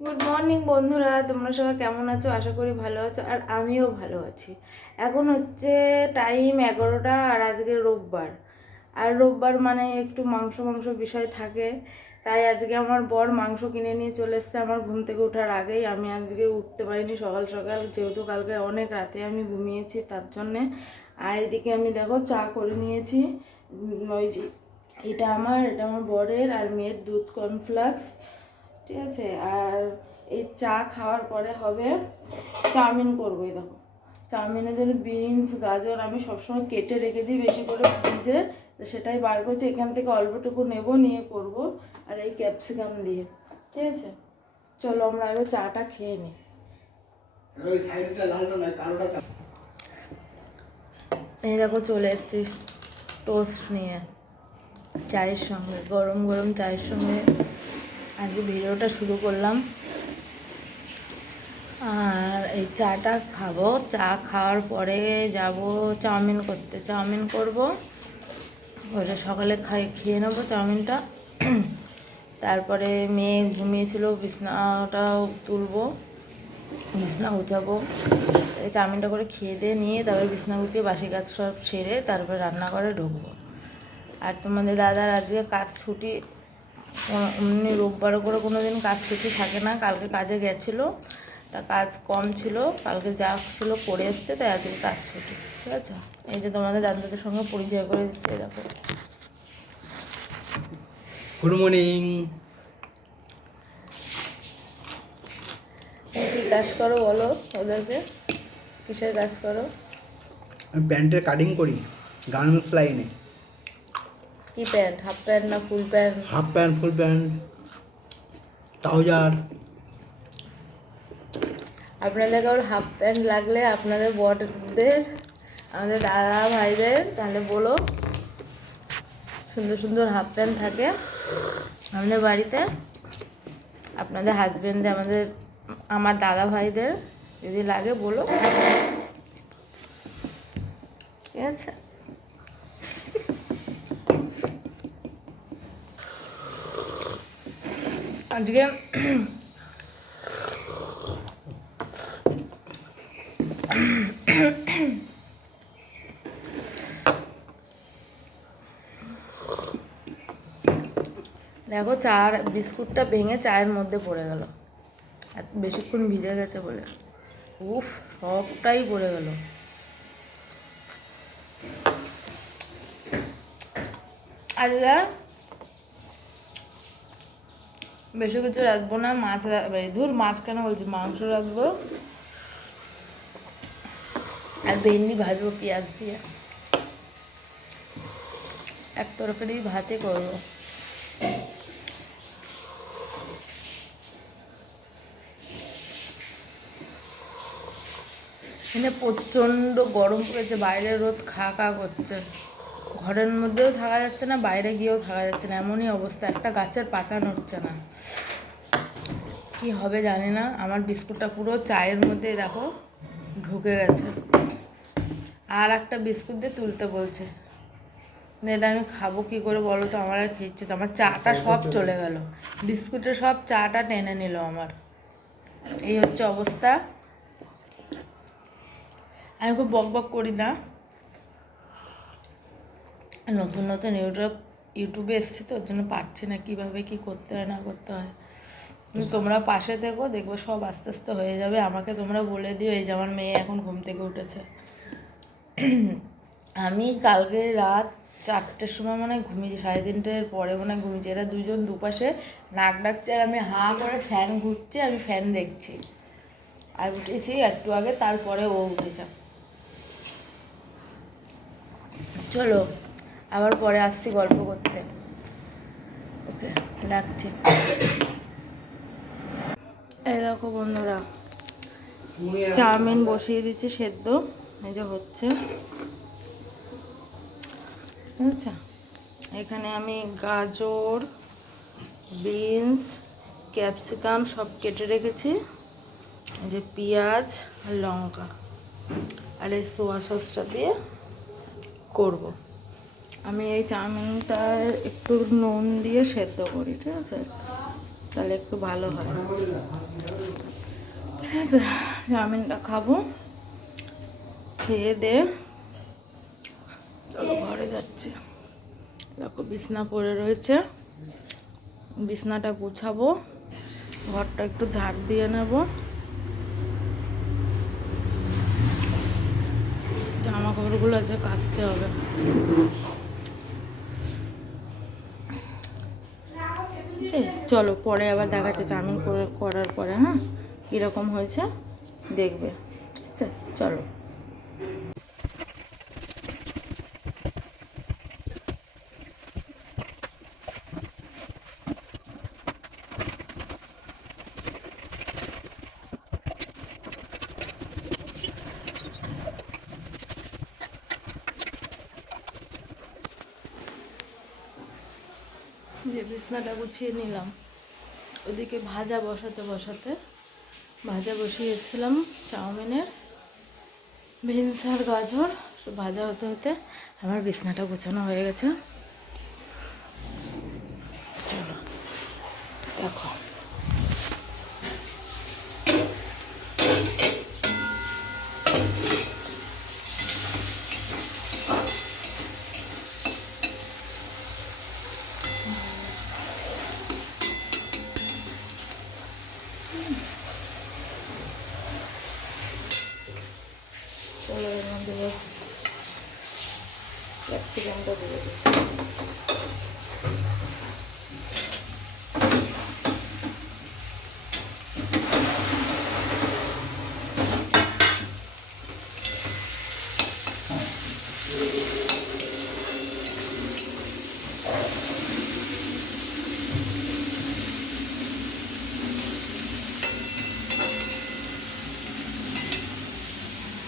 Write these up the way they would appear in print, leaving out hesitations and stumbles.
Good morning বন্ধুরা, তোমরা সবাই কেমন আছো? আশা করি ভালো আছো, আর আমিও ভালো আছি। এখন হচ্ছে টাইম 11টা, আর আজকে রোববার। আর রোববার মানে একটু মাংস মাংস বিষয় থাকে, তাই আজকে আমার বর মাংস কিনে নিয়ে চলে এসছে আমার ঘুম থেকে ওঠার আগেই। আমি আজকে উঠতে পারিনি সকাল সকাল, যেহেতু কালকে অনেক রাতে আমি ঘুমিয়েছি তার জন্যে। আর এদিকে আমি দেখো চা করে নিয়েছি। ওই যে এটা আমার বরের আর মেয়ের দুধ কর্নফ্লাক্স, ঠিক আছে। আর এই চা খাওয়ার পরে হবে চাউমিন করবো। এই দেখো, চাউমিনের জন্য বিনস গাজর আমি সবসময় কেটে রেখে দিই বেশি করে ফ্রিজে, তো সেটাই বার করছি। এখান থেকে অল্পটুকু নেব, নিয়ে করব। আর এই ক্যাপসিকাম দিয়ে, ঠিক আছে। চলো আমরা আগে চাটা খেয়ে নিই। এই দেখো চলে এসেছি টোস্ট নিয়ে, চায়ের সঙ্গে, গরম গরম চায়ের সঙ্গে আজকে ভিডিওটা শুরু করলাম। আর এই চাটা খাবো, চা খাওয়ার পরে যাব চাউমিন করতে। চাউমিন করব, ওটা সকালে খেয়ে নেবো চাউমিনটা। তারপরে মেয়ে ঘুমিয়েছিল, বিছনাটাও তুলবো, বিছনা গুছাবো। এই চাউমিনটা করে খেয়ে দিয়ে নিয়ে তারপরে বিছনা গুছিয়ে বাসি কাজ সব সেরে তারপরে রান্নাঘরে ঢুকবো। আর তোমাদের দাদার আজকে কাজ ছুটি, এমনি রোববারও করে কোনো দিন কাজ ছুটি থাকে না। কালকে কাজে গেছিলো, তা কাজ কম ছিল, কালকে যা ছিল করে এসছে, তাই আজকে কাজ ছুটি, ঠিক আছে। এই যে তোমাদের দাদাদের সঙ্গে পরিচয় করে দিচ্ছে, দেখো। Good morning. কী কাজ করো বলো ওদেরকে, কিসের কাজ করো? আমি প্যান্টের কাটিং করি গার্মেন্টস লাইনে। কি প্যান্ট, হাফ প্যান্ট না full pant? Half pant, full pant, trouser. আপনাদের কারোর হাফ প্যান্ট লাগলে আপনাদের বড়দের, আমাদের দাদা ভাইদের, তাহলে বলো। সুন্দর সুন্দর হাফ প্যান্ট থাকে আমাদের বাড়িতে। আপনাদের হাজবেন্ডে, আমার দাদা ভাইদের যদি লাগে বলো, ঠিক আছে। আজকে দেখো, চার বিস্কুটটা ভেঙে চায়ের মধ্যে পড়ে গেল, এত বেশিক্ষণ ভিজে গেছে বলে। উফ, সবটাই পড়ে গেল। আজকে বেশি কিছু রাখবো না, মাছ কেন বলছি, মাংস রাখবো আর ভেন্ডি ভাজবো পেঁয়াজ দিয়ে। এক তরকারি ভাতে করবো। এখানে প্রচণ্ড গরম পড়েছে, বাইরের রোদ খা খা করছে, ঘরের মধ্যেও থাকা যাচ্ছে না, বাইরে গিয়েও থাকা যাচ্ছে না, এমনই অবস্থা। একটা গাছের পাতা নড়ছে না, কি হবে জানি না। আমার বিস্কুটটা পুরো চায়ের মধ্যে দেখো ঢুকে গেছে। আর একটা বিস্কুট দিয়ে তুলতে বলছে, এটা আমি খাবো কি করে বলো তো? আমার আর খেয়েছে তো, আমার চাটা সব চলে গেল, বিস্কুটের সব চাটা টেনে নিল আমার। এই হচ্ছে অবস্থা। আমি খুব বক বক করি না, নতুন নতুন ইউটিউবে এসছি তো, ওর জন্য পারছি না কীভাবে কী করতে হয় না করতে হয়। তোমরা পাশে থেকো, দেখবো সব আস্তে আস্তে হয়ে যাবে। আমাকে তোমরা বলে দিও। এই যে আমার মেয়ে এখন ঘুম থেকে উঠেছে। আমি কালকে রাত 4টের সময় মনে হয় ঘুমিয়েছি, 3:30-এর পরে মনে হয় ঘুমিয়েছি। এরা দুজন দুপাশে নাক ডাকছে, আর আমি হাঁ করে ফ্যান ঘুরছে, আমি ফ্যান দেখছি। আর উঠেছি একটু আগে, তারপরে ও উঠেছে। চলো আবার পরে আসছি গল্প করতে। ওকে, রাখছি। এই দেখো বন্ধুরা, চাউমিন বসিয়ে দিচ্ছি সেদ্ধ, এই যে হচ্ছে। আচ্ছা, এখানে আমি গাজর, বিনস, ক্যাপসিকাম সব কেটে রেখেছি, এই যে পেঁয়াজ আর লঙ্কা, আর এই সোয়া সসটা দিয়ে করব। আমি এই চাউমিনটা একটু নুন দিয়ে সেদ্ধ করি, ঠিক আছে। তাহলে একটু ভালো হয়। ঠিক আছে, চাউমিনটা খাবো, খেয়ে দে চলো ঘরে যাচ্ছি। দেখো বিছনা পড়ে রয়েছে, বিছনাটা গুছাবো, ঘরটা একটু ঝাড় দিয়ে নেব, জামা কাপড়গুলো আছে কাচতে হবে। চলো পরে আবার দেখাচ্ছে চাউমিন করার পরে, হ্যাঁ কীরকম হয়েছে দেখবে। ঠিক আছে চলো। যে বিছনাটা গুছিয়ে নিলাম, ওদিকে ভাজা বসিয়ে এসেছিলাম চাউমিনের, বিনস আর গাজর ভাজা হতে হতে আমার বিছনাটা গোছানো হয়ে গেছে। চলো দেখো চলো এর মধ্যে ক্যাপসিকামটা দিয়ে দিই।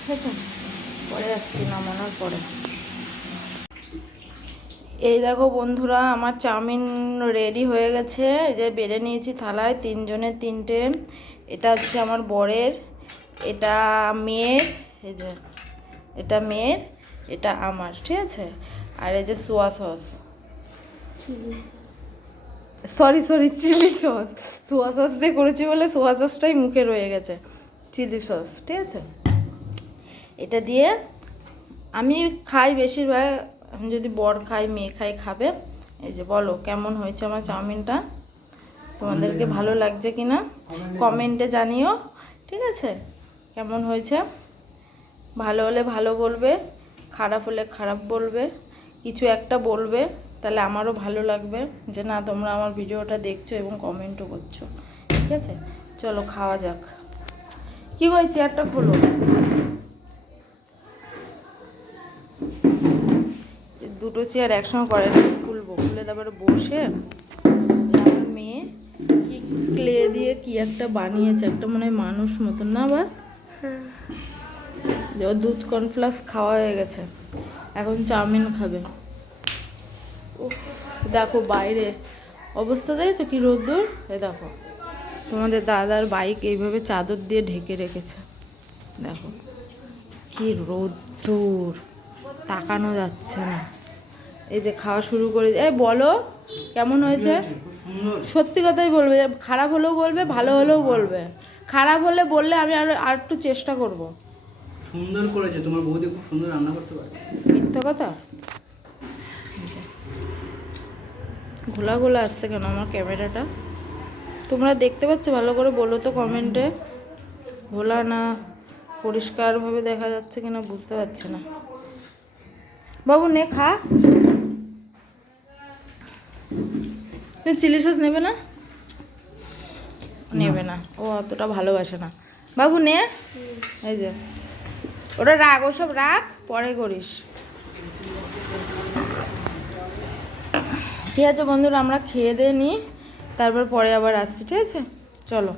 ঠিক আছে, পরে আসছি নামানোর পরে। এই দেখো বন্ধুরা, আমার চাউমিন রেডি হয়ে গেছে। এই যে বেড়ে নিয়েছি থালায়, 3 জনের 3টে। এটা হচ্ছে আমার বরের, এটা মেয়ের, এই যে এটা মেয়ের, এটা আমার। ঠিক আছে, আর এই যে soya sauce, sorry chilli sauce, soya sauce দিয়ে করেছি বলে সোয়া সসটাই মুখে রয়ে গেছে, চিলি সস। ঠিক আছে, এটা দিয়ে আমি খাই বেশিরভাগ, যদি বর খাই মেয়ে খাই খাবে। এই যে বলো কেমন হয়েছে আমার চাউমিনটা, তোমাদেরকে ভালো লাগছে কি না কমেন্টে জানিও। ঠিক আছে, কেমন হয়েছে, ভালো হলে ভালো বলবে, খারাপ হলে খারাপ বলবে, কিছু একটা বলবে, তাহলে আমারও ভালো লাগবে যে না তোমরা আমার ভিডিওটা দেখছো এবং কমেন্টও করছো। ঠিক আছে চলো খাওয়া যাক। কি কই চেয়ারটা খোলো, দুটো চেয়ার একসঙ্গে করে খুলবো, খুলে তারপরে বসে। আমার মেয়ে কি ক্লে দিয়ে কি একটা বানিয়েছে, একটা মনে হয় মানুষ মতন না, বা ওর দুধ কর্নফ্লাক্স খাওয়া হয়ে গেছে, এখন চাউমিন খাবে। দেখো বাইরে অবস্থা দেখেছো কি রোদ্দুর, এ দেখো তোমাদের দাদার বাইক এইভাবে চাদর দিয়ে ঢেকে রেখেছে, দেখো কি রোদ্দুর, তাকানো যাচ্ছে না। এই যে খাওয়া শুরু করে, এই বলো কেমন হয়েছে, সত্যি কথাই বলবে, খারাপ হলেও বলবে ভালো হলেও বলবে, খারাপ হলে বললে আমি আর একটু চেষ্টা করব। সুন্দর করেছে, তোমার বৌদি খুব সুন্দর রান্না করতে পারে। মিথ্যা কথা, ঘোলা ঘোলা আসছে কেন আমার ক্যামেরাটা, তোমরা দেখতে পাচ্ছ ভালো করে বলো তো কমেন্টে, ঘোলা না পরিষ্কারভাবে দেখা যাচ্ছে কিনা বুঝতে পারছি না। বাবু নে খা, তুমি চিলি সস নেবে না? নেবে না, ও অতটা ভালোবাসে না। বাবু নে, এই যে ওটা রাখ, ওসব রাখ, পরে করিস। ঠিক আছে বন্ধুরা, আমরা খেয়ে দিয়ে নিই, তারপর পরে আবার আসছি। ঠিক আছে চলো।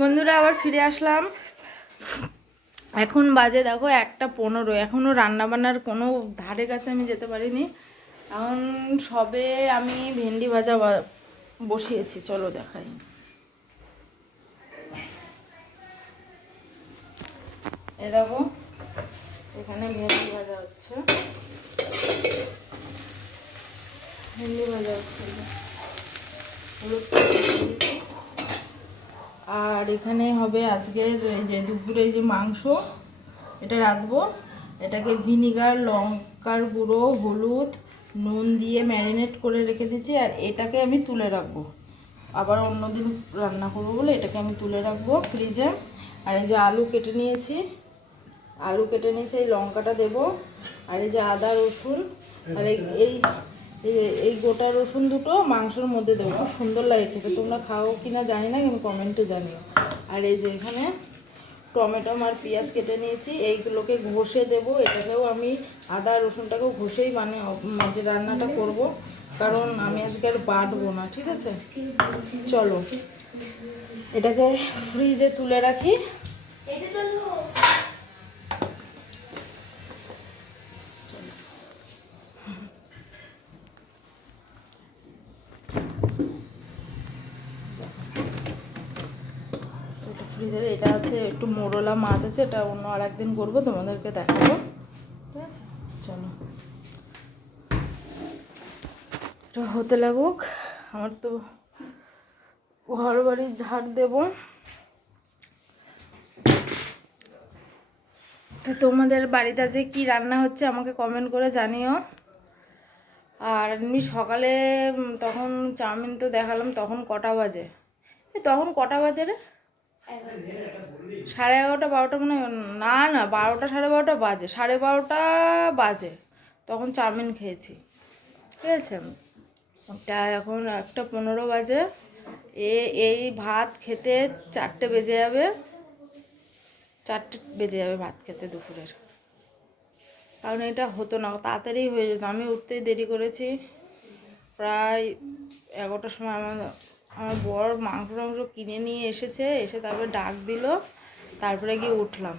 বন্ধুরা আবার ফিরে আসলাম, এখন বাজে দেখো 1:15, এখনও রান্নাবান্নার কোনো ধারে কাছে আমি যেতে পারিনি। এখন সবে আমি ভেন্ডি ভাজা বসিয়েছি, চলো দেখাই। এ দেখো এখানে ভেন্ডি ভাজা হচ্ছে, ভেন্ডি ভাজা হচ্ছে। হলুদ দিয়েছি। আর এখানে হবে আজকের এই যে দুপুরে যে মাংস, এটা রাঁধবো। এটাকে ভিনিগার, লঙ্কার গুঁড়ো, হলুদ, নুন দিয়ে ম্যারিনেট করে রেখে দিচ্ছি। আর এটাকে আমি তুলে রাখবো, আবার অন্যদিন রান্না করবো বলে এটাকে আমি তুলে রাখবো ফ্রিজে। আর এই যে আলু কেটে নিয়েছি, এই লঙ্কাটা দেবো। আর এই যে আদা রসুন, আর এই গোটা রসুন দুটো মাংসের মধ্যে দেবো, খুব সুন্দর লাগে খেতে। তোমরা খাও কিনা জানি না, কিন্তু কমেন্টে জানিও। আর এই যে এখানে টমেটো আর পেঁয়াজ কেটে নিয়েছি, এইগুলোকে ঘষে দেবো। এটাকেও আমি আদা রসুনটাকেও ঘষেই মাঝে রান্নাটা করব, কারণ আমি আজকে আর বাটবো না, ঠিক আছে? চলো এটাকে ফ্রিজে তুলে রাখি। ফ্রিজের এটা আছে, একটু মোরলা মাছ আছে, এটা অন্য আর একদিন করবো, তোমাদেরকে দেখাবো, ঠিক আছে? চলো এটা হতে লাগুক। আমার তো ঘর বাড়ি ঝাড় দেবো। তো তোমাদের বাড়িতে যে কি রান্না হচ্ছে আমাকে কমেন্ট করে জানিও। আর এমনি সকালে তখন চাউমিন তো দেখালাম, তখন কটা বাজে? তখন কটা বাজে রে? 11:30 12টা মনে হয়। না না, 12টা 12:30 বাজে, 12:30 বাজে তখন চাউমিন খেয়েছি, ঠিক আছে? তা এখন 1:15 বাজে। এই ভাত খেতে 4টে বেজে যাবে, 4টে বেজে যাবে ভাত খেতে দুপুরের। কারণ এটা হতো না, তাড়াতাড়ি হয়ে যেত। আমি উঠতেই দেরি করেছি, প্রায় 11টার সময় আমার বর মাংস কিনে নিয়ে এসেছে, এসে তারপরে ডাক দিল, তারপরে গিয়ে উঠলাম।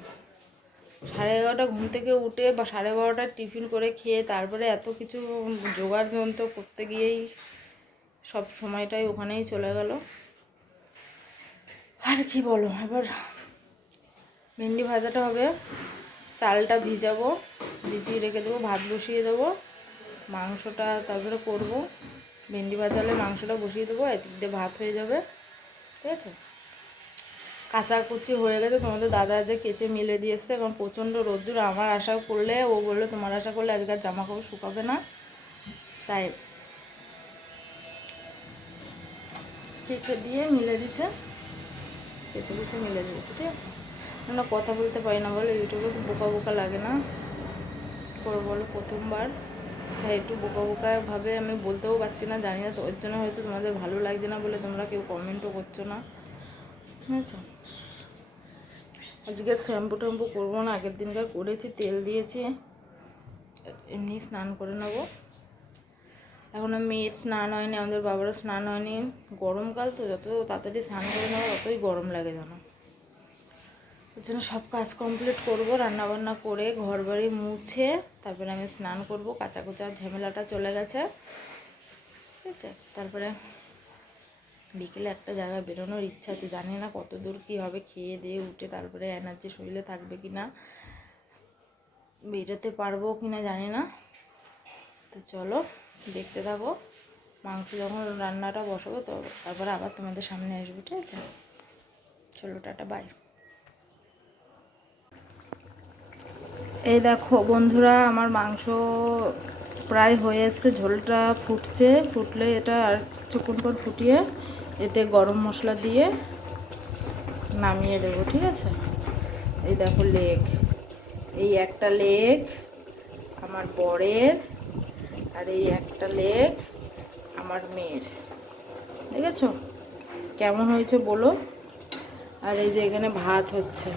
11:30 ঘুম থেকে উঠে বা 12:30 টিফিন করে খেয়ে তারপরে এত কিছু জোগাড় যন্ত্র করতে গিয়েই সব সময়টাই ওখানেই চলে গেল। আর কি বলো, এবার ভেন্ডি ভাজাটা হবে, চালটা ভিজাবো, ভিজিয়ে রেখে দেবো, ভাত বসিয়ে দেবো, মাংসটা তারপরে করবো। ভেন্ডি ভাজা হলে মাংসটা বসিয়ে দেবো, এদিক দিয়ে ভাত হয়ে যাবে, ঠিক আছে? কাচাকুচি হয়ে গেছে, তোমাদের দাদা যে কেচে মিলে দিয়ে এসছে, কারণ প্রচণ্ড রোদ্দুর। আমার আশা করলে ও বললো তোমার আশা করলে আজকাল জামা কাপড় শুকাবে না, তাই কেচে দিয়ে মিলে দিচ্ছে, কেচে কুচে মিলে দিয়েছে, ঠিক আছে? আমরা কথা বলতে পারি না বলে ইউটিউবে বোকা বোকা লাগে না, করে বলো প্রথমবার, তাই একটু বোকা বোকা ভাবে আমি বলতেও পারছি না, জানি না। তো ওর জন্য হয়তো তোমাদের ভালো লাগছে না বলে তোমরা কেউ কমেন্টও করছো না, ঠিক আছে? আজকে শ্যাম্পু ট্যাম্পু করবো না, আগের দিনকার করেছি, তেল দিয়েছি, এমনি স্নান করে নেবো। এখন মেয়ের স্নান হয়নি, আমাদের বাবারও স্নান হয়নি। গরমকাল তো, যত তাড়াতাড়ি স্নান করে নেবো ততই গরম লাগে জানো। ওর জন্য সব কাজ কমপ্লিট করবো, রান্নাবান্না করে ঘর বাড়ি মুছে তারপরে আমি স্নান করবো। কাঁচা কোচার ঝামেলাটা চলে গেছে, ঠিক আছে? তারপরে বিকেলে একটা জায়গায় বেরোনোর ইচ্ছা আছে, জানি না কত দূর কী হবে, খেয়ে দিয়ে উঠে তারপরে এনার্জি শরীরে থাকবে কি না, বেরোতে পারবো কি না জানি না। তো চলো দেখতে থাকো, মাংস যখন রান্নাটা বসাবো তো তারপরে আবার তোমাদের সামনে আসবো, ঠিক আছে? চলো টাটা, বাই। এই দেখো বন্ধুরা, আমার মাংস প্রায় হয়ে এসছে, ঝোলটা ফুটছে, ফুটলে এটা আর কিছুক্ষণ পর ফুটিয়ে এতে গরম মশলা দিয়ে নামিয়ে দেবো, ঠিক আছে? এই দেখো লেগ, এই একটা লেগ আমার বরের, আর এই একটা লেগ আমার মেয়ের, দেখেছো কেমন হয়েছে বলো? আর এই যে এখানে ভাত হচ্ছে,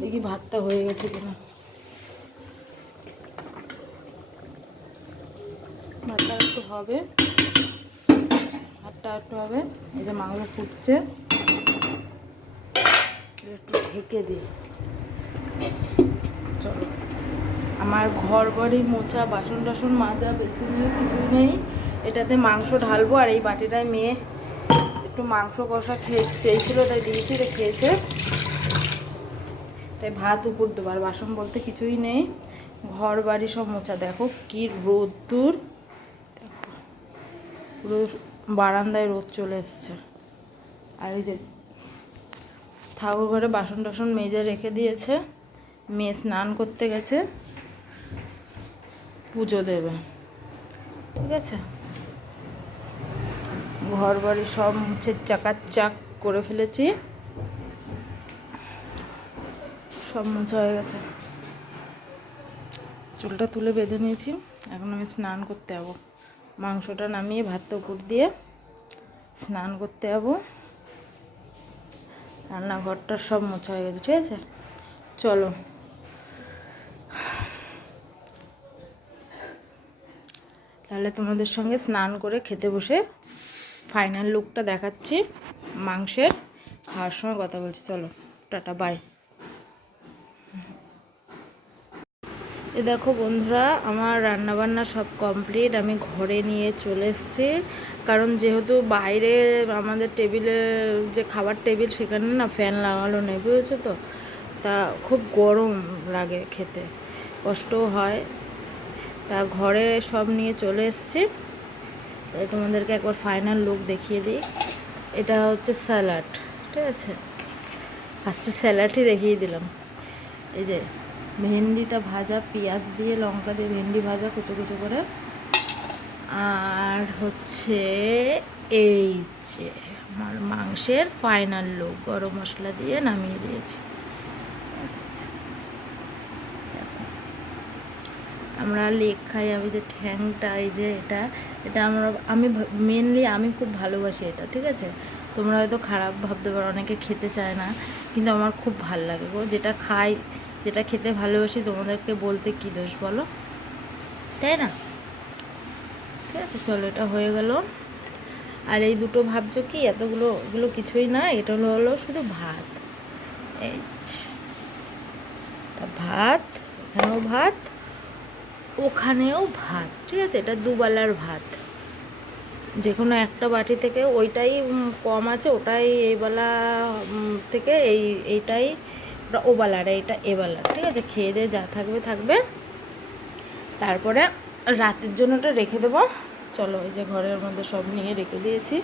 দেখি ভাতটা হয়ে গেছে কিনা। ভাতটা একটু হবে, ভাতটা একটু হবে। এই যে মাংস ফুটছে, একটু ঢেকে দিই। চলো, আমার ঘর বাড়ি মোছা, বাসন টাসন মাজা, বেশি কিছুই নেই। এটাতে মাংস ঢালবো, আর এই বাটিটায় মেয়ে একটু মাংস কষা চেয়েছিল, তাই দিয়েছি, খেয়েছে। তাই ভাত উপর দেবো, আর বাসন বলতে কিছুই নেই। ঘর বাড়ি সব মোছা, দেখো কি রোদ্দুর, পুরো বারান্দায় রোদ চলে এসছে। আর এই যে ঠাকুর ঘরে বাসন টাসন মেজে রেখে দিয়েছে, মেয়ে স্নান করতে গেছে, পুজো দেবে, ঠিক আছে। ঘর বাড়ি সব মুছে চাকাচাক করে ফেলেছি, সব মোছা হয়ে গেছে। চুলটা তুলে বেঁধে নিয়েছি, এখন আমি স্নান করতে যাবো। মাংসটা নামিয়ে ভাতটা উপর দিয়ে স্নান করতে যাবো। রান্নাঘরটা সব মোছা হয়ে গেছে, ঠিক আছে। চলো, তাহলে তোমাদের সঙ্গে স্নান করে খেতে বসে ফাইনাল লুকটা দেখাচ্ছি। মাংসের খাওয়ার সময় কথা বলছি, চলো টাটা বাই। এ দেখো বন্ধুরা, আমার রান্নাবান্না সব কমপ্লিট, আমি ঘরে নিয়ে চলে এসেছি। কারণ যেহেতু বাইরে আমাদের টেবিলে যে খাবার টেবিল, সেখানে না ফ্যান লাগানো নেই, বুঝেছো তো, তা খুব গরম লাগে, খেতে কষ্টও হয়। তা ঘরে সব নিয়ে চলে এসেছি। তোমাদেরকে একবার ফাইনাল লুক দেখিয়ে দিই। এটা হচ্ছে স্যালাড, ঠিক আছে। ফার্স্টে স্যালাডই দেখিয়ে দিলাম। এই যে ভেন্ডিটা ভাজা, পেঁয়াজ দিয়ে লঙ্কা দিয়ে ভেন্ডি ভাজা কুচো কুচো করে। আর হচ্ছে এই যে আমার মাংসের ফাইনাল লুক, গরম মশলা দিয়ে নামিয়ে দিয়েছি। আচ্ছা আচ্ছা, আমরা লেগ খাই, আমি যে ঠ্যাংটা, এই যে এটা আমি মেনলি আমি খুব ভালোবাসি এটা, ঠিক আছে। তোমরা হয়তো খারাপ ভাবতে পারো, অনেকে খেতে চায় না, কিন্তু আমার খুব ভাল লাগে গো। যেটা খাই, যেটা খেতে ভালোবাসি, তোমাদেরকে বলতে কী দোষ বলো, তাই না? ঠিক আছে, চলো, এটা হয়ে গেল। আর এই দুটো ভাবছো কি এগুলো কিছুই না, এটা হলো শুধু ভাত। এই ভাত, এখানেও ভাত, ওখানেও ভাত, ঠিক আছে। এটা দুবেলার ভাত, যে কোনো একটা বাটি থেকে ওইটাই কম আছে, ওটাই এইবেলা থেকে এইটাই ওটা ওবেলার, এইটা এবেলার, ঠিক আছে। খেয়ে দিয়ে যা থাকবে থাকবে, তারপরে রাতের জন্য ওটা রেখে দেবো। চলো, এই যে ঘরের মধ্যে সব নিয়ে রেখে দিয়েছি।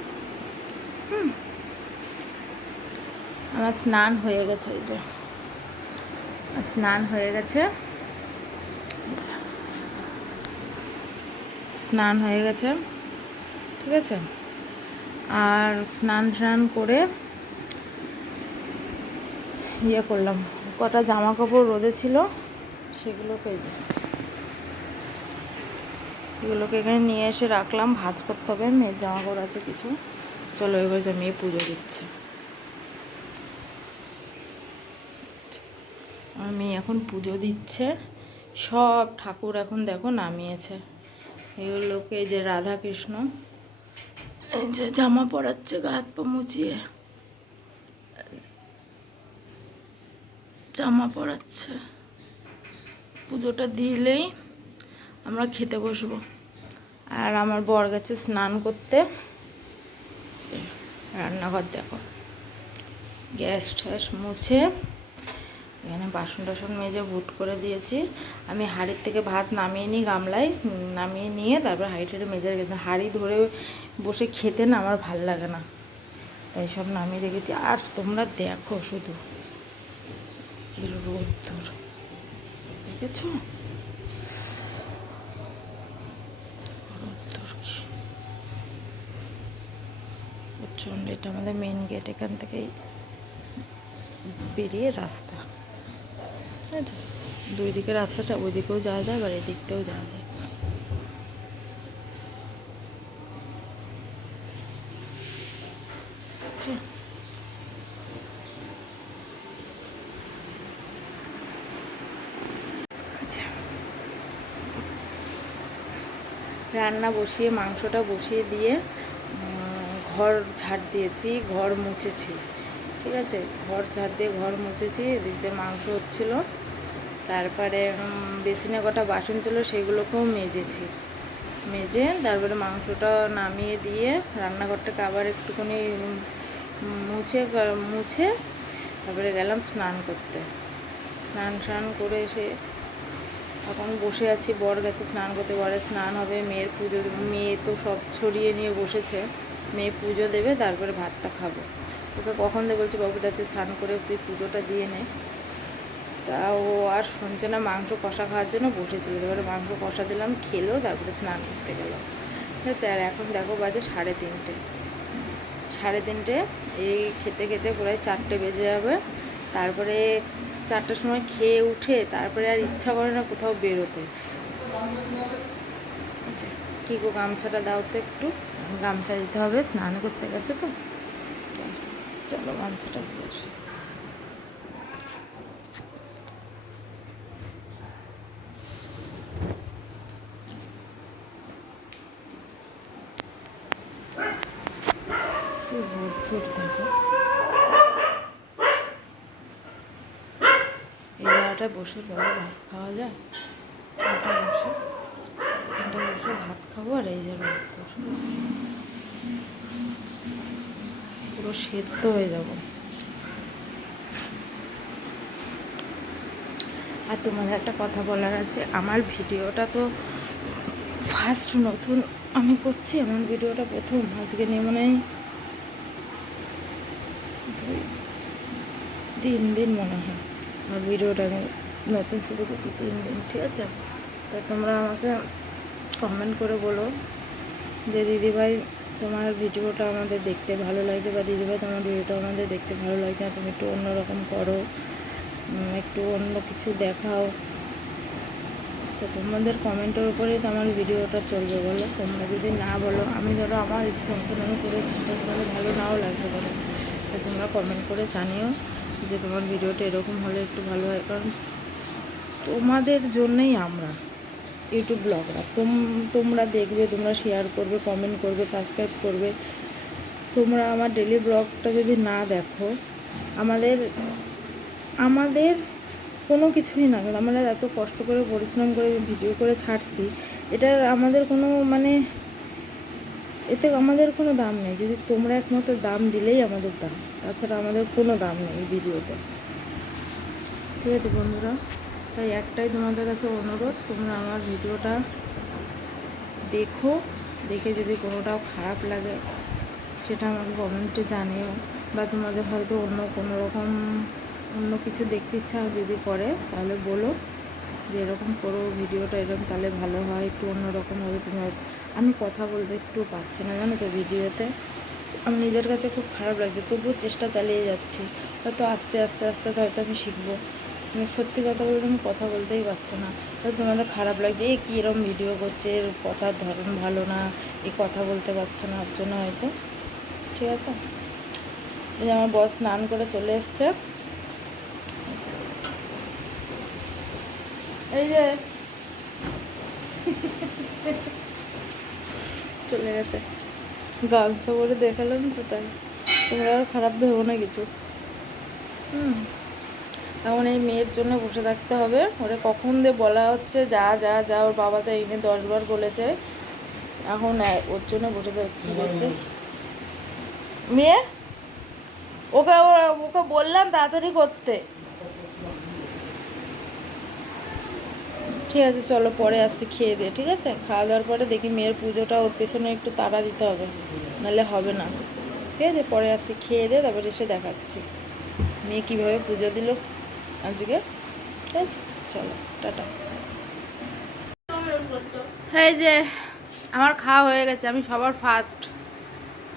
আমার স্নান হয়ে গেছে, এই যে স্নান হয়ে গেছে, স্নান হয়ে গেছে, ঠিক আছে। আর স্নান করে ইয়ে করলাম, কটা জামা কাপড় রোদে ছিল, সেগুলোকে এখানে নিয়ে এসে রাখলাম, ভাঁজ করতে হবে। মেয়ের জামা কাপড় আছে কিছু, চলো এবার যে মেয়ে পুজো দিচ্ছে। আমার মেয়ে এখন পুজো দিচ্ছে, সব ঠাকুর এখন দেখো নামিয়েছে। এগুলোকে, এই যে রাধা কৃষ্ণ, এই যে জামা পরাচ্ছে, গা হাত পা মুছিয়ে জামা পরাচ্ছে। পুজোটা দিলেই আমরা খেতে বসবো। আর আমার বর গেছে স্নান করতে। রান্নাঘর দেখো, গ্যাস ট্যাস মুছে, এখানে বাসন টাসন মেজে ভুট করে দিয়েছি। আমি হাঁড়ির থেকে ভাত নামিয়ে নিই, গামলায় নামিয়ে নিয়ে তারপর হাঁড়িটা মেজে রেখেছি। হাঁড়ি ধরে বসে খেতে না আমার ভাল লাগে না, তাই সব নামিয়ে রেখেছি। আর তোমরা দেখো শুধু কি রোদ্দুর, দেখেছো রোদ্দুর প্রচণ্ড। এটা আমাদের মেন গেট, এখান থেকেই বেরিয়ে রাস্তা, ঠিক আছে। দুই দিকের রাস্তাটা, ওই দিকেও যাওয়া যায়, আবার এদিক দিয়েও যাওয়া যায়। আচ্ছা, রান্না বসিয়ে, মাংসটা বসিয়ে দিয়ে ঘর ঝাড় দিয়েছি, ঘর মুছেছি, ঠিক আছে। ঘর ঝাড় দিয়ে ঘর মুছেছি, এদিক দিয়ে মাংস হচ্ছিলো। তারপরে বেসিনে কটা বাসন ছিল, সেগুলোকেও মেজেছি। মেজে তারপরে মাংসটা নামিয়ে দিয়ে রান্নাঘরটাকে আবার একটুখানি মুছে তারপরে গেলাম স্নান করতে। স্নান করে এসে এখন বসে আছি। বর গেছে স্নান করতে, বরে স্নান হবে, মেয়ের পুজো, মেয়ে তো সব ছড়িয়ে নিয়ে বসেছে, মেয়ে পুজো দেবে, তারপরে ভাতটা খাবো। ওকে কখন দিয়ে বলছি বাবু তাতে স্নান করে তুই পুজোটা দিয়ে নে, তা ও আর শুনছে না। মাংস কষা খাওয়ার জন্য বসেছিল, এবারে মাংস কষা দিলাম, খেলো, তারপরে স্নান করতে গেল। ঠিক আছে। আর এখন দেখো বাজে 3:30, 3:30, এই খেতে খেতে প্রায় 4টে বেজে যাবে। তারপরে 4টার সময় খেয়ে উঠে তারপরে আর ইচ্ছা করে না কোথাও বেরোতে। আচ্ছা, কী গো গামছাটা দাও তো একটু, গামছা দিতে হবে, স্নান করতে গেছে তো। চলো গামছাটা দিয়ে আসি। দেখো এই জায়গাটায় বসে বড় ভাত খাওয়া যায়, এটা বসে ভাত খাবো। আর এই যে রোদ্দুর, পুরো সেদ্ধ হয়ে যাব। আর তোমাদের একটা কথা বলার আছে, আমার ভিডিওটা তো ফার্স্ট নতুন আমি করছি, আমার ভিডিওটা প্রথম আজকে নিয়ে মনে হয় 3 দিন মনে হয় আমার ভিডিওটা আমি নতুন শুরু করছি, 3 দিন। ঠিক আছে। তা তোমরা আমাকে কমেন্ট করে বলো যে দিদিভাই তোমার ভিডিওটা আমাদের দেখতে ভালো লাগছে, বা দিদিভাই তোমার ভিডিওটা আমাদের দেখতে ভালো লাগছে না, তুমি একটু অন্যরকম করো, একটু অন্য কিছু দেখাও। তো তোমাদের কমেন্টের উপরেই তো আমার ভিডিওটা চলবে, বলো। তোমরা যদি না বলো, আমি ধরো আমার ইচ্ছা মতন আমি করেছি, তো তোমাদের ভালো নাও লাগতে পারে। তো তোমরা কমেন্ট করে জানিও যে তোমার ভিডিওটা এরকম হলে একটু ভালো হয়, কারণ তোমাদের জন্যই আমরা ইউটিউব ব্লগরা। তোমরা দেখবে, তোমরা শেয়ার করবে, কমেন্ট করবে, সাবস্ক্রাইব করবে। তোমরা আমার ডেলি ব্লগটা যদি না দেখো, আমাদের কোনো কিছুই না, আমরা এত কষ্ট করে পরিশ্রম করে ভিডিও করে ছাড়ছি, এটার আমাদের কোনো এতে আমাদের কোনো দাম নেই। যদি তোমরা একমাত্র দাম দিলেই আমাদের দাম, তাছাড়া আমাদের কোনো দাম নেই এই ভিডিওতে। ঠিক আছে বন্ধুরা, তাই একটাই তোমাদের কাছে অনুরোধ, তোমরা আমার ভিডিওটা দেখো, দেখে যদি কোনোটাও খারাপ লাগে সেটা আমাকে কমেন্টে জানিও, বা তোমাদের হয়তো অন্য কিছু দেখতে ইচ্ছা যদি করে তাহলে বলো যে এরকম করো ভিডিওটা, এরকম তাহলে ভালো হয়, একটু অন্যরকম হবে। আমি কথা বলতে একটু পারছি না, জানো তো ভিডিওতে, আমি নিজের কাছে খুব খারাপ লাগছে, তবুও চেষ্টা চালিয়ে যাচ্ছি। হয়তো আস্তে আস্তে আস্তে হয়তো আমি শিখবো। সত্যি কথা বলতে আমি কথা বলতেই পারছি না, হয়তো তোমাদের খারাপ লাগছে, এ কী এরকম ভিডিও করছে, এর কথার ধরন ভালো না, এ কথা বলতে পারছে না, ওর জন্য হয়তো। ঠিক আছে। এই যে আমার বস স্নান করে চলে এসছে, এই যে চলে গেছে, গামছা করে দেখালাম তো, তাই তোমরা আর খারাপ ভেবো না কিছু। এখন এই মেয়ের জন্য বসে থাকতে হবে, ওরে কখন দিয়ে বলা হচ্ছে যা যা যা, ওর বাবা তো এই নিয়ে 10বার বলেছে, এখন ওর জন্য বসে থাকছি দেখতে। মেয়ে ওকে ওকে বললাম তাড়াতাড়ি করতে। ঠিক আছে চলো, পরে আসছি খেয়ে দিয়ে। ঠিক আছে, খাওয়া দাওয়ার পরে দেখি মেয়ের পুজোটা, ওর পেছনে একটু তাড়া দিতে হবে, নাহলে হবে না। ঠিক আছে, পরে আসছি খেয়ে দিয়ে, তারপরে এসে দেখাচ্ছি মেয়ে কীভাবে পুজো দিল আজকে। ঠিক আছে, চলো টাটা। এই যে আমার খাওয়া হয়ে গেছে, আমি সবার ফার্স্ট,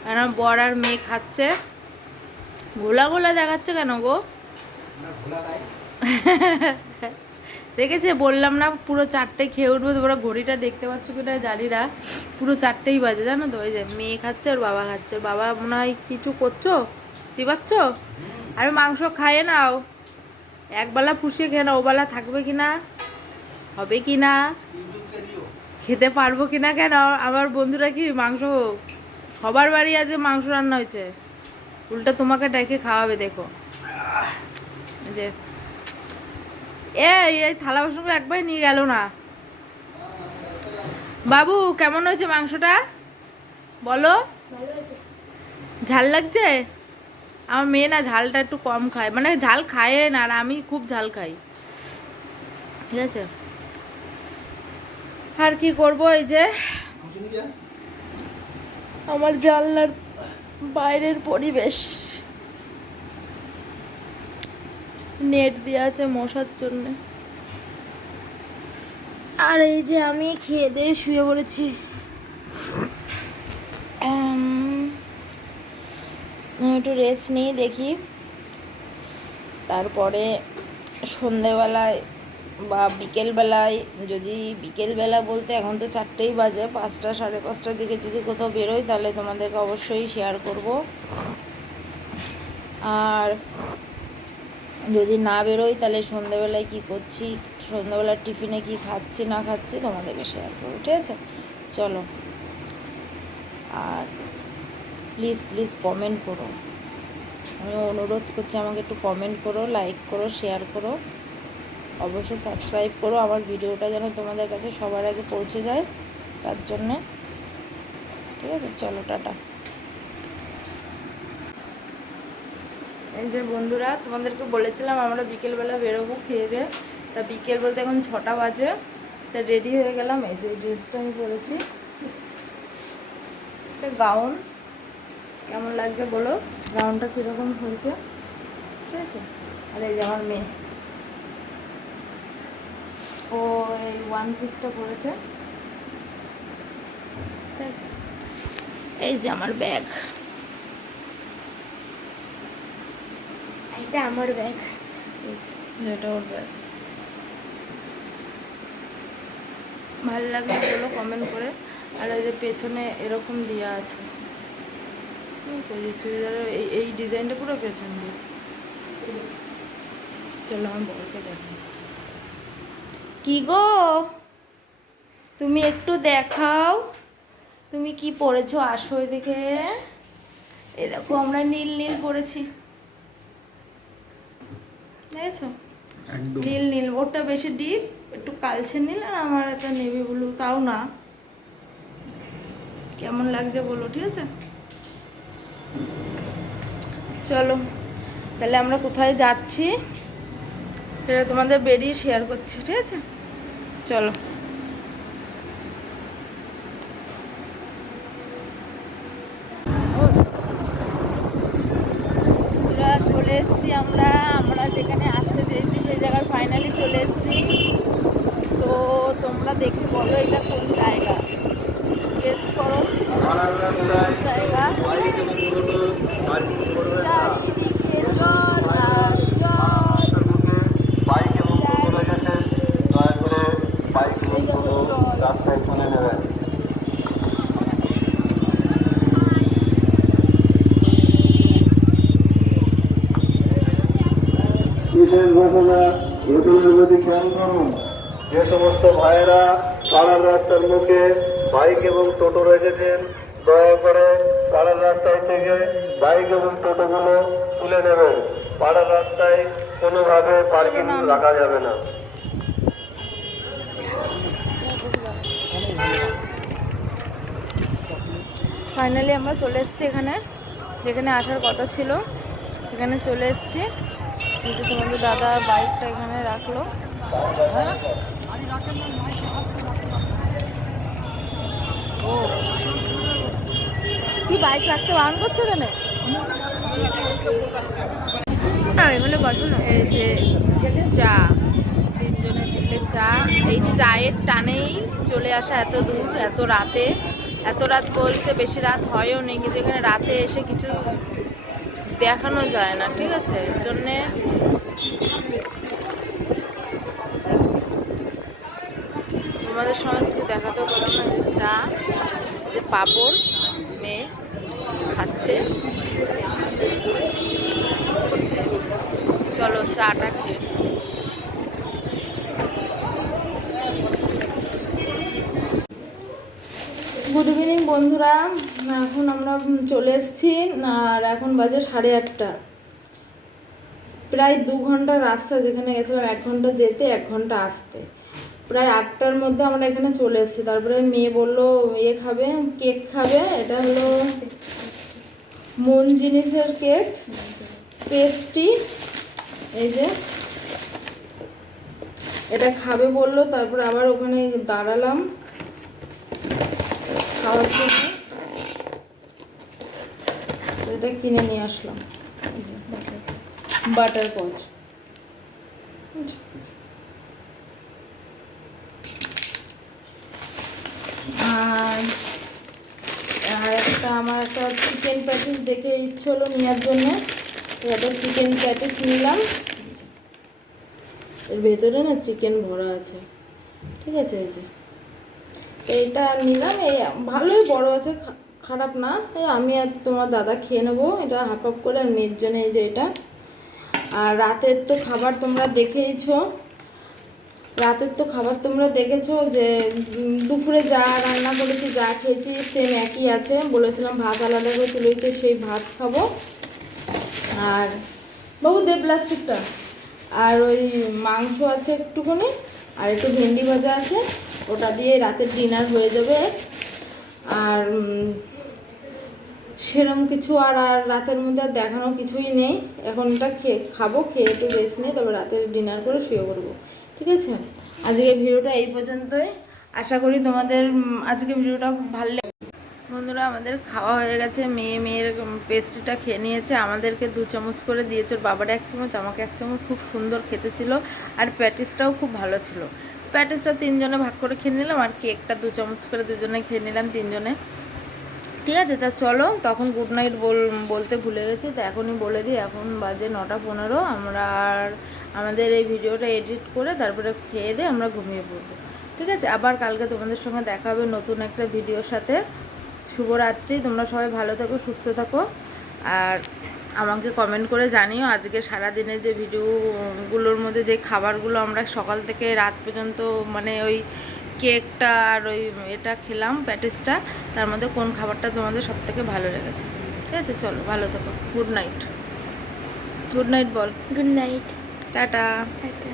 কারণ বর আর মেয়ে খাচ্ছে। গোলা গোলা দেখাচ্ছে কেন গো? দেখেছে, বললাম না পুরো 4টে খেয়ে উঠবো। তোমরা ঘড়িটা দেখতে পাচ্ছ কিনা জানি না, পুরো 4টেই বাজে, জানো তো। ওই যে মেয়ে খাচ্ছে, ওর বাবা খাচ্ছে, ওর বাবা মনে হয় কিছু করছো, চিবাচ্ছ। আরে মাংস খাইয়ে নাও, একবেলা পুষিয়ে খেয়ে নাও, ওবেলা থাকবে কিনা, হবে কি না, খেতে পারবো কিনা। কেন আমার বন্ধুরা কি মাংস, সবার বাড়ি আজকে মাংস রান্না হয়েছে, উল্টা তোমাকে ডেকে খাওয়াবে। দেখো যে এই থালা বাসনগুলো একবারে নিয়ে গেল না। বাবু কেমন হয়েছে মাংসটা বলো? ঝাল লাগছে? আমার মেয়ে না ঝালটা একটু কম খায়, মানে ঝাল খায় না, আর আমি খুব ঝাল খাই। ঠিক আছে। আর কি করব, এই যে আমার জানলার বাইরের পরিবেশ, নেট দেওয়া আছে মশার জন্য। আর এই যে আমি খেয়ে দিয়ে শুয়ে পড়েছি। একটু রেস্ট নিই, দেখি তারপরে সন্ধেবেলায় বা বিকেলবেলায়, যদি বিকেলবেলা বলতে এখন তো 4টেই বাজে, 5টা 5:30টার দিকে যদি কোথাও বেরোই তাহলে তোমাদেরকে অবশ্যই শেয়ার করব। আর যদি না বেরোই তাহলে সন্ধেবেলায় কি করছি, সন্ধেবেলার টিফিনে কি খাচ্ছি না খাচ্ছি তোমাদেরকে শেয়ার করবো, ঠিক আছে। চলো, আর প্লিজ প্লিজ কমেন্ট করো, আমি অনুরোধ করছি, আমাকে একটু কমেন্ট করো, লাইক করো, শেয়ার করো, অবশ্যই সাবস্ক্রাইব করো, আমার ভিডিওটা যেন তোমাদের কাছে সবার আগে পৌঁছে যায় তার জন্যে, ঠিক আছে। চলো, টাটা। এই যে বন্ধুরা, তোমাদেরকে বলেছিলাম আমরা বিকেলবেলা বেরোবো খেয়ে দিয়ে, তা বিকেল বলতে এখন 6টা বাজে, তা রেডি হয়ে গেলাম। এই যে ড্রেসটা আমি পরেছি, একটা গাউন, কেমন লাগছে বলো, গাউনটা কীরকম হয়েছে, ঠিক আছে। আর এই যে আমার মেয়ে, ও এই 1 পিসটা পরেছে, ঠিক আছে। এই যে আমার ব্যাগ, এটা আমার ব্যাগ, এটা ওর ব্যাগ। ভালো লাগলে বলো কমেন্ট করে। আর এই যে পেছনে এরকম দেওয়া আছে, চুড়িদারের এই ডিজাইনটা পুরো পেছন দিয়ে। চলো আমার বউকে দেখো। কি গো, তুমি একটু দেখাও তুমি কি পরেছো, আসো এদিকে। এই দেখো আমরা নীল নীল পরেছি, দেখেছো, নীল নীল, ওটা বেশি ডিপ, একটু কালচে নীল, আর আমার একটা নেভি ব্লু, তাও না। কেমন লাগছে বলো, ঠিক আছে। চলো তাহলে আমরা কোথায় যাচ্ছি সেটা তোমাদের বেরিয়ে শেয়ার করছি, ঠিক আছে। চলো, চলে এসছি আমরা যেখানে আসতে চেয়েছি সেই জায়গায় ফাইনালি চলে এসছি। তো তোমরা দেখে বলো এটা কোন জায়গা, গেস করো জায়গা। চারিদিকে জল আর জল, এই দেখো জল। বিশেষ ঘটনা, ঘটনার প্রতি খেয়াল করুন। যে সমস্ত ভাইয়েরা পাড়ার রাস্তার মুখে বাইক এবং টোটো রেখেছেন, দয়া করে পাড়ার রাস্তায় থেকে বাইক এবং টোটোগুলো তুলে নেবেন। পাড়ার রাস্তায় কোনোভাবে পার্কিং রাখা যাবে না। ফাইনালি আমরা চলে এসেছি এখানে, যেখানে আসার কথা ছিল এখানে চলে এসেছি। কিন্তু তোমাদের দাদা বাইকটা এখানে রাখলো। কি বাইক রাখতে বারণ করছো কেন? এখানে বসো না। এই যে চা, 3জনে মিলে চা, এই চায়ের টানেই চলে আসা এত দূর, এত রাতে। এত রাত বলতে বেশি রাত হয়ও নেই, কিন্তু এখানে রাতে এসে কিছু দেখানো যায় না, ঠিক আছে। এর জন্যে তোমাদের সঙ্গে কিছু দেখাতেও পারলাম না। চা, যে পাঁপড়, মেয়ে খাচ্ছে। চলো চাটা খেয়ে। গুড ইভিনিং বন্ধুরা, এখন আমরা চলে এসেছি, আর এখন বাজে 8:30। প্রায় 2 ঘন্টার রাস্তা, যেখানে গেছিলাম 1 ঘন্টা যেতে 1 ঘন্টা আসতে। প্রায় 8টার মধ্যে আমরা এখানে চলে এসেছি। তারপরে মেয়ে বললো খাবে, কেক খাবে। এটা হলো মন জিনিসের কেক, পেস্ট্রি। এই যে এটা খাবে বললো, তারপরে আবার ওখানে দাঁড়ালাম খাওয়ার জন্য, এটা কিনে নিয়ে আসলাম। বাটার পচ। আর আর একটা আমার একটা চিকেন প্যাটিস দেখে ইচ্ছে হলো নেওয়ার জন্যে, একটা চিকেন প্যাটিস নিলাম। এর ভেতরে না চিকেন ভরা আছে, ঠিক আছে। এই যে এইটা নিলাম, এই ভালোই বড় আছে, খারাপ না। এই আমি আর তোমার দাদা খেয়ে নেবো এটা হাফ হাফ করে, আর মেয়ের জন্য এই যে এটা। আর রাতের তো খাবার তোমরা দেখেইছো, যে দুপুরে যা রান্না করেছি, যা খেয়েছি সেম একই আছে। বলেছিলাম ভাত আলাদা করে তুলেছি, সেই ভাত খাবো। আর বাবু দে প্লাস্টিকটা। আর ওই মাংস আছে একটুখানি, আর একটু ভেন্ডি ভাজা আছে, ওটা দিয়ে রাতের ডিনার হয়ে যাবে। আর সেরম কিছু আর রাতের মধ্যে আর দেখানো কিছুই নেই। এখন এটা খাবো, খেয়ে একটু রেস্ট নিয়ে তারপর রাতের ডিনার করে শুয়ে পড়বো, ঠিক আছে। আজকে ভিডিওটা এই পর্যন্তই। আশা করি তোমাদের আজকে ভিডিওটা ভালো লাগে। বন্ধুরা, আমাদের খাওয়া হয়ে গেছে। মেয়ের পেস্ট্রিটা খেয়ে নিয়েছে, আমাদেরকে 2 চামচ করে দিয়েছে, ওর বাবার 1 চামচ, আমাকে 1 চামচ। খুব সুন্দর খেতে ছিল, আর প্যাটিসটাও খুব ভালো ছিল। প্যাটিসটা 3 জনে ভাগ করে খেয়ে নিলাম, আর কেকটা 2 চামচ করে 2 জনে খেয়ে নিলাম, 3 জনে, ঠিক আছে। তা চলো, তখন গুড নাইট বলতে ভুলে গেছি, তো এখনই বলে দিই। এখন বাজে 9:15। আমরা আর আমাদের এই ভিডিওটা এডিট করে তারপরে খেয়ে দিয়ে আমরা ঘুমিয়ে পড়বো, ঠিক আছে। আবার কালকে তোমাদের সঙ্গে দেখা হবে নতুন একটা ভিডিওর সাথে। শুভরাত্রি, তোমরা সবাই ভালো থাকো, সুস্থ থাকো। আর আমাকে কমেন্ট করে জানিও আজকে সারাদিনে যে ভিডিওগুলোর মধ্যে যে খাবারগুলো আমরা সকাল থেকে রাত পর্যন্ত, মানে ওই কেকটা আর ওই এটা খেলাম প্যাটিসটা, তার মধ্যে কোন খাবারটা তোমাদের সবথেকে ভালো লেগেছে, ঠিক আছে। চলো, ভালো থাকো, গুড নাইট। গুড নাইট বল। Good night, tata. টাটা।